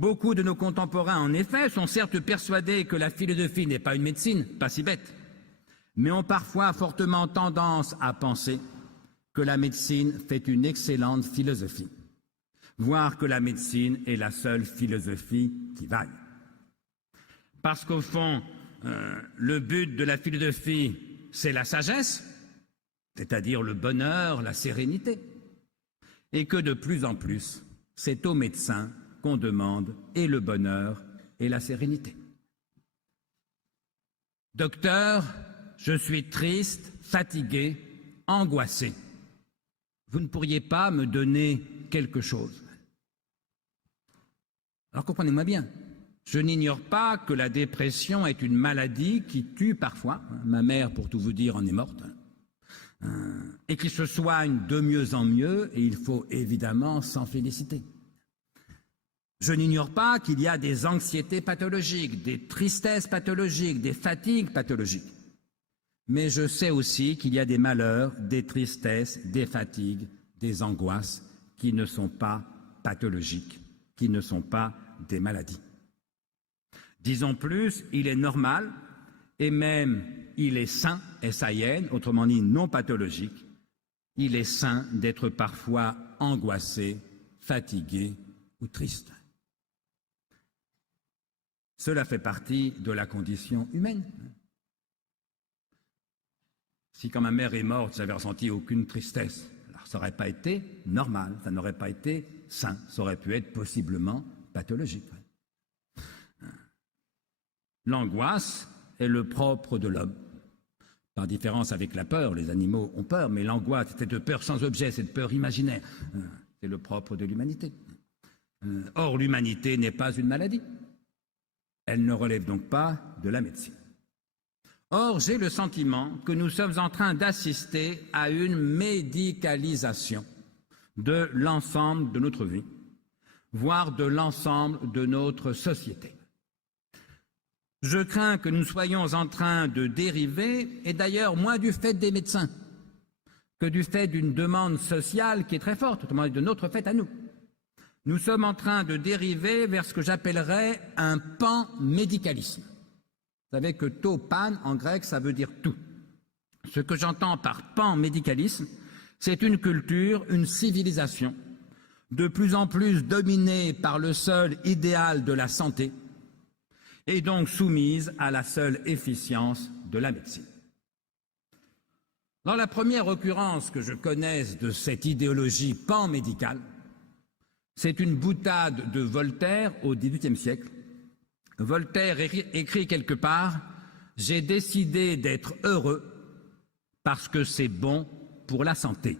Beaucoup de nos contemporains, en effet, sont certes persuadés que la philosophie n'est pas une médecine, pas si bête, mais ont parfois fortement tendance à penser que la médecine fait une excellente philosophie, voire que la médecine est la seule philosophie qui vaille. Parce qu'au fond, le but de la philosophie, c'est la sagesse, c'est-à-dire le bonheur, la sérénité, et que de plus en plus, c'est aux médecins qu'on demande et le bonheur et la sérénité. Docteur, je suis triste, fatigué, angoissé. Vous ne pourriez pas me donner quelque chose? Alors comprenez-moi bien, je n'ignore pas que la dépression est une maladie qui tue parfois. Ma mère, pour tout vous dire, en est morte. Et qui se soigne de mieux en mieux, et il faut évidemment s'en féliciter. Je n'ignore pas qu'il y a des anxiétés pathologiques, des tristesses pathologiques, des fatigues pathologiques. Mais je sais aussi qu'il y a des malheurs, des tristesses, des fatigues, des angoisses qui ne sont pas pathologiques, qui ne sont pas des maladies. Disons plus, il est normal et même il est sain, S-A-I-N, autrement dit non pathologique, il est sain d'être parfois angoissé, fatigué ou triste. Cela fait partie de la condition humaine. Si quand ma mère est morte, j'avais ressenti aucune tristesse, alors ça n'aurait pas été normal, ça n'aurait pas été sain, ça aurait pu être possiblement pathologique. L'angoisse est le propre de l'homme. Par différence avec la peur, les animaux ont peur, mais l'angoisse, c'est de peur sans objet, c'est de peur imaginaire. C'est le propre de l'humanité. Or, l'humanité n'est pas une maladie. Elle ne relève donc pas de la médecine. Or, j'ai le sentiment que nous sommes en train d'assister à une médicalisation de l'ensemble de notre vie, voire de l'ensemble de notre société. Je crains que nous soyons en train de dériver, et d'ailleurs moins du fait des médecins que du fait d'une demande sociale qui est très forte, autrement dit de notre fait à nous. Nous sommes en train de dériver vers ce que j'appellerais un pan-médicalisme. Vous savez que to, pan, en grec, ça veut dire tout. Ce que j'entends par pan-médicalisme, c'est une culture, une civilisation, de plus en plus dominée par le seul idéal de la santé, et donc soumise à la seule efficience de la médecine. Dans la première occurrence que je connaisse de cette idéologie pan-médicale, c'est une boutade de Voltaire au XVIIIe siècle. Voltaire écrit quelque part « J'ai décidé d'être heureux parce que c'est bon pour la santé ».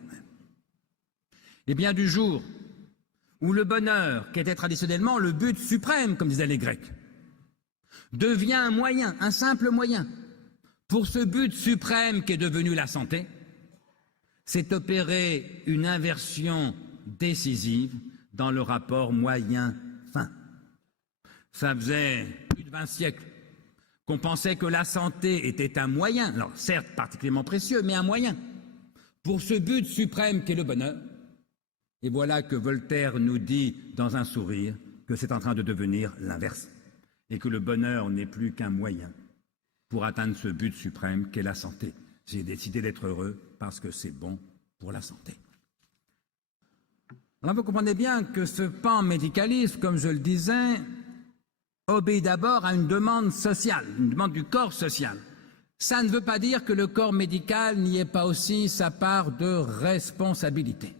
Et bien du jour où le bonheur, qui était traditionnellement le but suprême, comme disaient les Grecs, devient un moyen, un simple moyen, pour ce but suprême qui est devenu la santé, s'est opérée une inversion décisive dans le rapport moyen-fin. Ça faisait plus de 20 siècles qu'on pensait que la santé était un moyen, alors certes particulièrement précieux, mais un moyen, pour ce but suprême qu'est le bonheur. Et voilà que Voltaire nous dit dans un sourire que c'est en train de devenir l'inverse, et que le bonheur n'est plus qu'un moyen pour atteindre ce but suprême qu'est la santé. J'ai décidé d'être heureux parce que c'est bon pour la santé. Alors vous comprenez bien que ce pan-médicalisme, comme je le disais, obéit d'abord à une demande sociale, une demande du corps social. Ça ne veut pas dire que le corps médical n'y ait pas aussi sa part de responsabilité.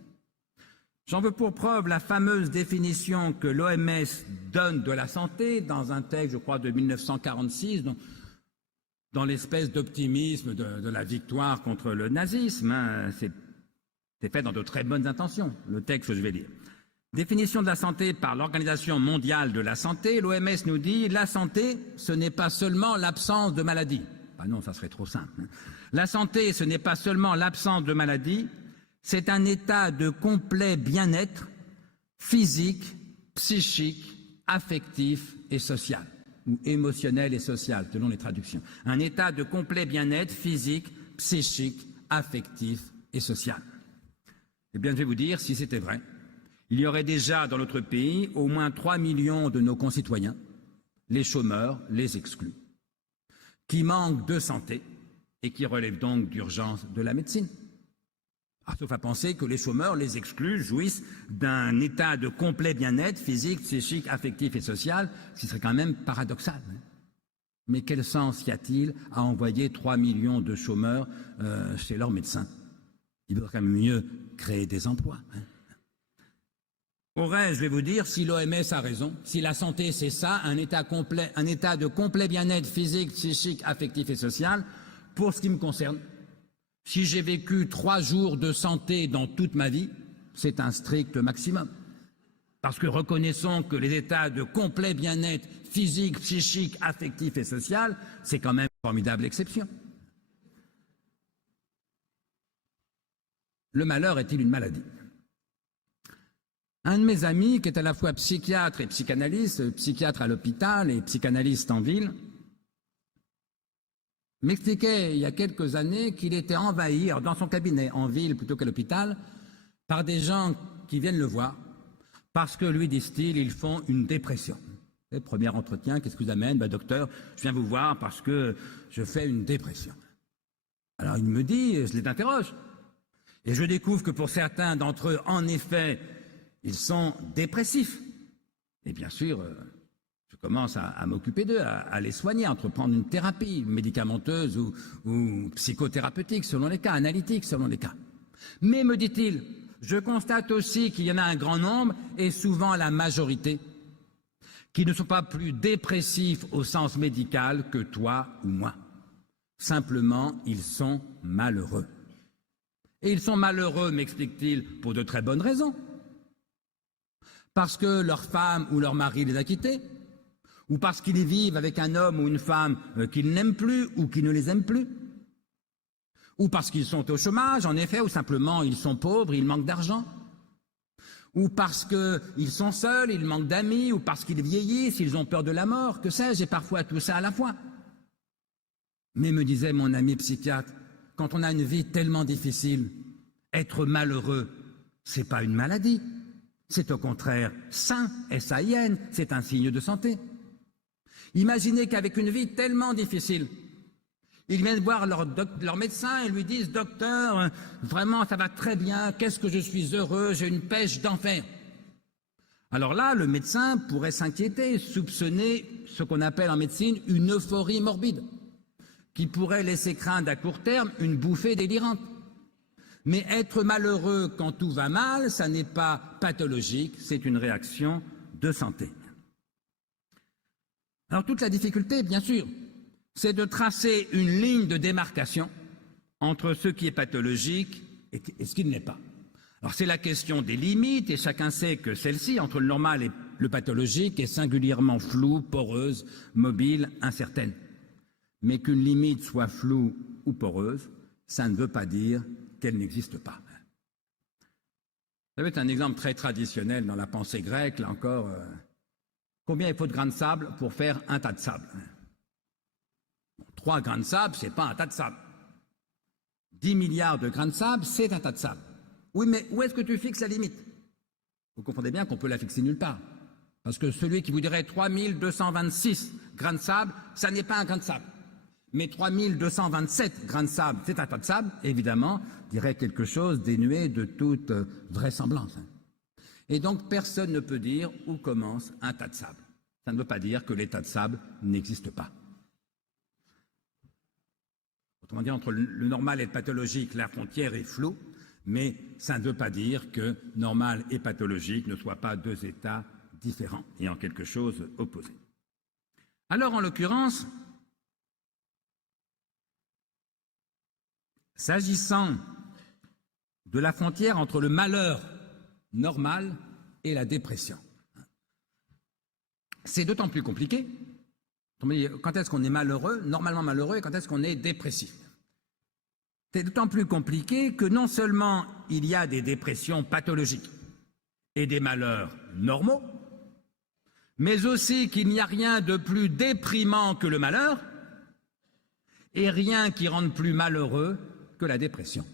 J'en veux pour preuve la fameuse définition que l'OMS donne de la santé dans un texte, je crois, de 1946, dans l'espèce d'optimisme de la victoire contre le nazisme. C'est fait dans de très bonnes intentions, le texte que je vais lire. Définition de la santé par l'Organisation mondiale de la santé, l'OMS nous dit « La santé, ce n'est pas seulement l'absence de maladie ». Ah non, ça serait trop simple. La santé, ce n'est pas seulement l'absence de maladie, c'est un état de complet bien-être physique, psychique, affectif et social, ou émotionnel et social, selon les traductions. Un état de complet bien-être physique, psychique, affectif et social. Eh bien, je vais vous dire, si c'était vrai, il y aurait déjà dans notre pays au moins 3 millions de nos concitoyens, les chômeurs, les exclus, qui manquent de santé et qui relèvent donc d'urgence de la médecine. Sauf à penser que les chômeurs, les exclus, jouissent d'un état de complet bien-être physique, psychique, affectif et social, ce qui serait quand même paradoxal. Mais quel sens y a-t-il à envoyer 3 millions de chômeurs chez leurs médecins? Il vaudrait quand même mieux créer des emplois. Au reste, je vais vous dire, si l'OMS a raison, si la santé c'est ça, un état de complet bien-être physique, psychique, affectif et social, pour ce qui me concerne, si j'ai vécu 3 jours de santé dans toute ma vie, c'est un strict maximum. Parce que reconnaissons que les états de complet bien-être physique, psychique, affectif et social, c'est quand même une formidable exception. Le malheur est-il une maladie? Un de mes amis, qui est à la fois psychiatre et psychanalyste, psychiatre à l'hôpital et psychanalyste en ville, m'expliquait il y a quelques années qu'il était envahi, dans son cabinet, en ville plutôt qu'à l'hôpital, par des gens qui viennent le voir, parce que, lui, disent-ils, ils font une dépression. Le premier entretien, qu'est-ce que vous amène? Docteur, je viens vous voir parce que je fais une dépression. Alors il me dit, je les interroge, et je découvre que pour certains d'entre eux, en effet, ils sont dépressifs. Et bien sûr, je commence à m'occuper d'eux, à les soigner, à entreprendre une thérapie médicamenteuse ou psychothérapeutique selon les cas, analytique selon les cas. Mais, me dit-il, je constate aussi qu'il y en a un grand nombre, et souvent la majorité, qui ne sont pas plus dépressifs au sens médical que toi ou moi. Simplement, ils sont malheureux. Et ils sont malheureux, m'explique-t-il, pour de très bonnes raisons. Parce que leur femme ou leur mari les a quittés, ou parce qu'ils vivent avec un homme ou une femme qu'ils n'aiment plus ou qui ne les aime plus, ou parce qu'ils sont au chômage, en effet, ou simplement ils sont pauvres, ils manquent d'argent, ou parce qu'ils sont seuls, ils manquent d'amis, ou parce qu'ils vieillissent, ils ont peur de la mort, que sais-je, et parfois tout ça à la fois. Mais, me disait mon ami psychiatre, quand on a une vie tellement difficile, être malheureux, c'est pas une maladie, c'est au contraire sain, S-A-I-N, c'est un signe de santé. Imaginez qu'avec une vie tellement difficile, ils viennent voir leur médecin et lui disent « Docteur, vraiment ça va très bien, qu'est-ce que je suis heureux, j'ai une pêche d'enfer ». Alors là, le médecin pourrait s'inquiéter, soupçonner ce qu'on appelle en médecine une euphorie morbide, qui pourrait laisser craindre à court terme une bouffée délirante. Mais être malheureux quand tout va mal, ça n'est pas pathologique, c'est une réaction de santé. Alors toute la difficulté, bien sûr, c'est de tracer une ligne de démarcation entre ce qui est pathologique et ce qui ne l'est pas. Alors c'est la question des limites, et chacun sait que celle-ci, entre le normal et le pathologique, est singulièrement floue, poreuse, mobile, incertaine. Mais qu'une limite soit floue ou poreuse, ça ne veut pas dire qu'elle n'existe pas. Ça va être un exemple très traditionnel dans la pensée grecque, là encore. Combien il faut de grains de sable pour faire un tas de sable? 3 grains de sable, c'est pas un tas de sable. 10 milliards de grains de sable, c'est un tas de sable. Oui, mais où est-ce que tu fixes la limite? Vous comprenez bien qu'on peut la fixer nulle part. Parce que celui qui vous dirait 3226 grains de sable, ça n'est pas un grain de sable. Mais 3227 grains de sable, c'est un tas de sable, évidemment, dirait quelque chose dénué de toute vraisemblance. Et donc, personne ne peut dire où commence un tas de sable. Ça ne veut pas dire que les tas de sable n'existent pas. Autrement dit, entre le normal et le pathologique, la frontière est floue, mais ça ne veut pas dire que normal et pathologique ne soient pas 2 états différents et en quelque chose opposés. Alors, en l'occurrence, s'agissant de la frontière entre le malheur normal et la dépression, c'est d'autant plus compliqué. Quand est-ce qu'on est malheureux, normalement malheureux, et quand est-ce qu'on est dépressif? C'est d'autant plus compliqué que non seulement il y a des dépressions pathologiques et des malheurs normaux, mais aussi qu'il n'y a rien de plus déprimant que le malheur et rien qui rende plus malheureux que la dépression.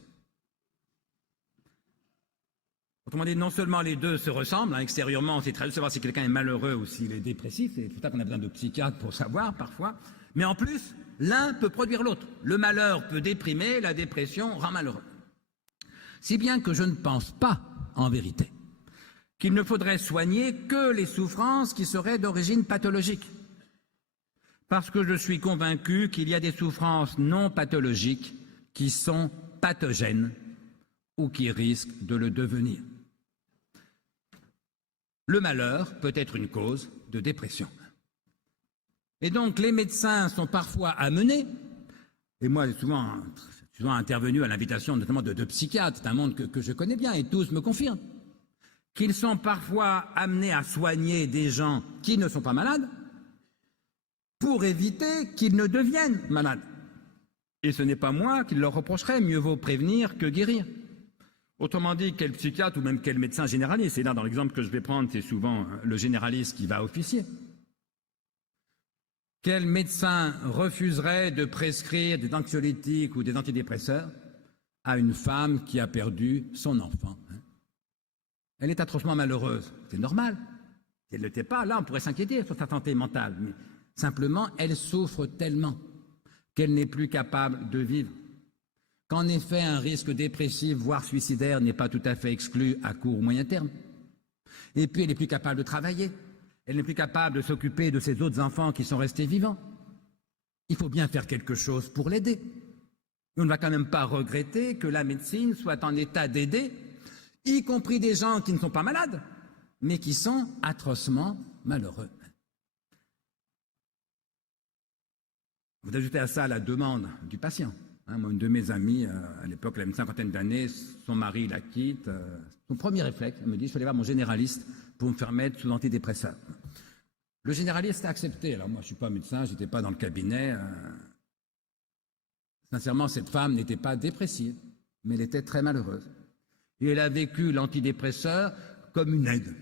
Autrement dit, non seulement les deux se ressemblent, hein, extérieurement, c'est très dur de savoir si quelqu'un est malheureux ou s'il est dépressif, c'est pour ça qu'on a besoin de psychiatres pour savoir parfois, mais en plus, l'un peut produire l'autre. Le malheur peut déprimer, la dépression rend malheureux. Si bien que je ne pense pas, en vérité, qu'il ne faudrait soigner que les souffrances qui seraient d'origine pathologique. Parce que je suis convaincu qu'il y a des souffrances non pathologiques qui sont pathogènes ou qui risquent de le devenir. Le malheur peut être une cause de dépression. Et donc les médecins sont parfois amenés, et moi j'ai souvent intervenu à l'invitation notamment de psychiatres, c'est un monde que je connais bien et tous me confirment, qu'ils sont parfois amenés à soigner des gens qui ne sont pas malades pour éviter qu'ils ne deviennent malades. Et ce n'est pas moi qui leur reprocherai, mieux vaut prévenir que guérir. Autrement dit, quel psychiatre ou même quel médecin généraliste, et là dans l'exemple que je vais prendre, c'est souvent le généraliste qui va officier. Quel médecin refuserait de prescrire des anxiolytiques ou des antidépresseurs à une femme qui a perdu son enfant? Elle est atrocement malheureuse, c'est normal. Si elle ne l'était pas, là on pourrait s'inquiéter sur sa santé mentale, mais simplement elle souffre tellement qu'elle n'est plus capable de vivre. Qu'en effet un risque dépressif, voire suicidaire, n'est pas tout à fait exclu à court ou moyen terme. Et puis elle n'est plus capable de travailler, elle n'est plus capable de s'occuper de ses autres enfants qui sont restés vivants. Il faut bien faire quelque chose pour l'aider. On ne va quand même pas regretter que la médecine soit en état d'aider, y compris des gens qui ne sont pas malades, mais qui sont atrocement malheureux. Vous ajoutez à ça la demande du patient. Moi, une de mes amies, à l'époque, elle avait une cinquantaine d'années, son mari la quitte. Son premier réflexe, elle me dit, je vais aller voir mon généraliste pour me faire mettre sous antidépresseur. Le généraliste a accepté. Alors moi, je ne suis pas médecin, je n'étais pas dans le cabinet. Sincèrement, cette femme n'était pas dépressive, mais elle était très malheureuse. Et elle a vécu l'antidépresseur comme une aide.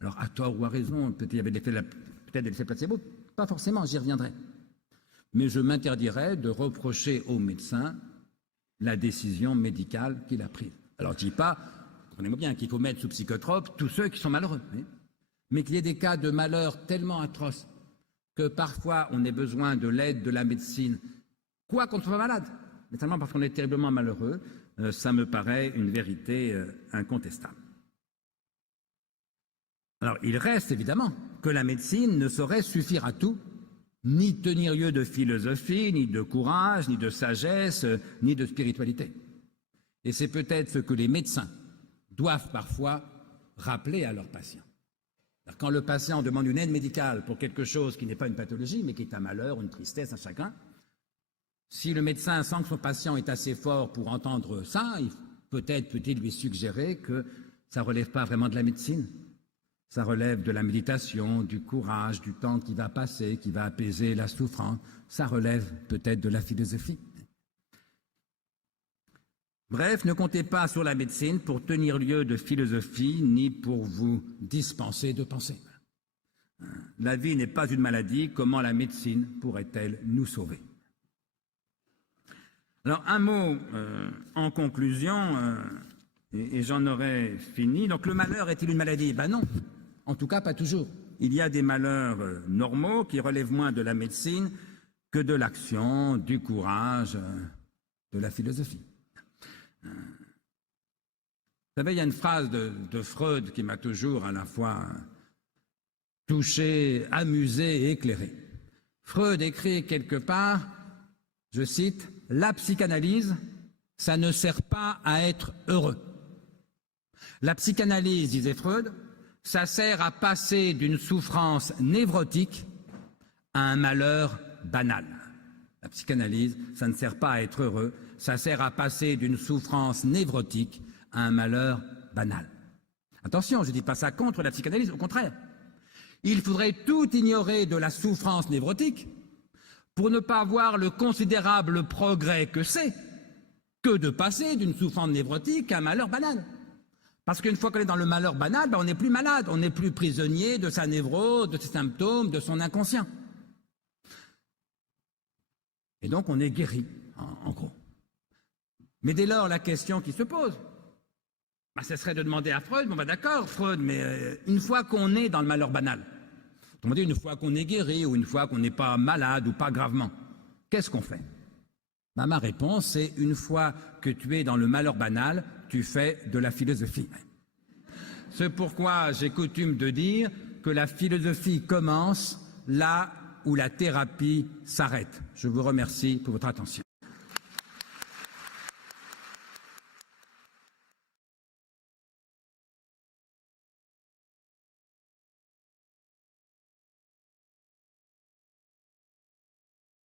Alors, à tort ou à raison, peut-être il y avait peut-être des effets placebo, pas forcément, j'y reviendrai. Mais je m'interdirais de reprocher au médecin la décision médicale qu'il a prise. Alors je ne dis pas, comprenez-moi bien, qu'il faut mettre sous psychotrope tous ceux qui sont malheureux, mais qu'il y ait des cas de malheur tellement atroces que parfois on ait besoin de l'aide de la médecine, quoi qu'on ne soit pas malade, mais seulement parce qu'on est terriblement malheureux, ça me paraît une vérité incontestable. Alors il reste évidemment que la médecine ne saurait suffire à tout, ni tenir lieu de philosophie, ni de courage, ni de sagesse, ni de spiritualité. Et c'est peut-être ce que les médecins doivent parfois rappeler à leurs patients. Alors, quand le patient demande une aide médicale pour quelque chose qui n'est pas une pathologie, mais qui est un malheur, une tristesse, un chagrin, si le médecin sent que son patient est assez fort pour entendre ça, peut-être peut-il lui suggérer que ça ne relève pas vraiment de la médecine. Ça relève de la méditation, du courage, du temps qui va passer, qui va apaiser la souffrance. Ça relève peut-être de la philosophie. Bref, ne comptez pas sur la médecine pour tenir lieu de philosophie, ni pour vous dispenser de pensée. La vie n'est pas une maladie, comment la médecine pourrait-elle nous sauver? Alors, un mot en conclusion, et j'en aurai fini. Donc, le malheur est-il une maladie? Ben non. En tout cas, pas toujours. Il y a des malheurs normaux qui relèvent moins de la médecine que de l'action, du courage, de la philosophie. Vous savez, il y a une phrase de Freud qui m'a toujours à la fois touché, amusé et éclairé. Freud écrit quelque part, je cite, « La psychanalyse, ça ne sert pas à être heureux. La psychanalyse, disait Freud, ça sert à passer d'une souffrance névrotique à un malheur banal. La psychanalyse, ça ne sert pas à être heureux, ça sert à passer d'une souffrance névrotique à un malheur banal. » Attention, je ne dis pas ça contre la psychanalyse, au contraire. Il faudrait tout ignorer de la souffrance névrotique pour ne pas voir le considérable progrès que c'est que de passer d'une souffrance névrotique à un malheur banal. Parce qu'une fois qu'on est dans le malheur banal, on n'est plus malade, on n'est plus prisonnier de sa névrose, de ses symptômes, de son inconscient. Et donc on est guéri, en gros. Mais dès lors, la question qui se pose, bah, ce serait de demander à Freud, bon bah d'accord Freud, mais une fois qu'on est dans le malheur banal, autrement dit une fois qu'on est guéri ou une fois qu'on n'est pas malade ou pas gravement, qu'est-ce qu'on fait? Bah, ma réponse c'est une fois que tu es dans le malheur banal, tu fais de la philosophie. C'est pourquoi j'ai coutume de dire que la philosophie commence là où la thérapie s'arrête. Je vous remercie pour votre attention.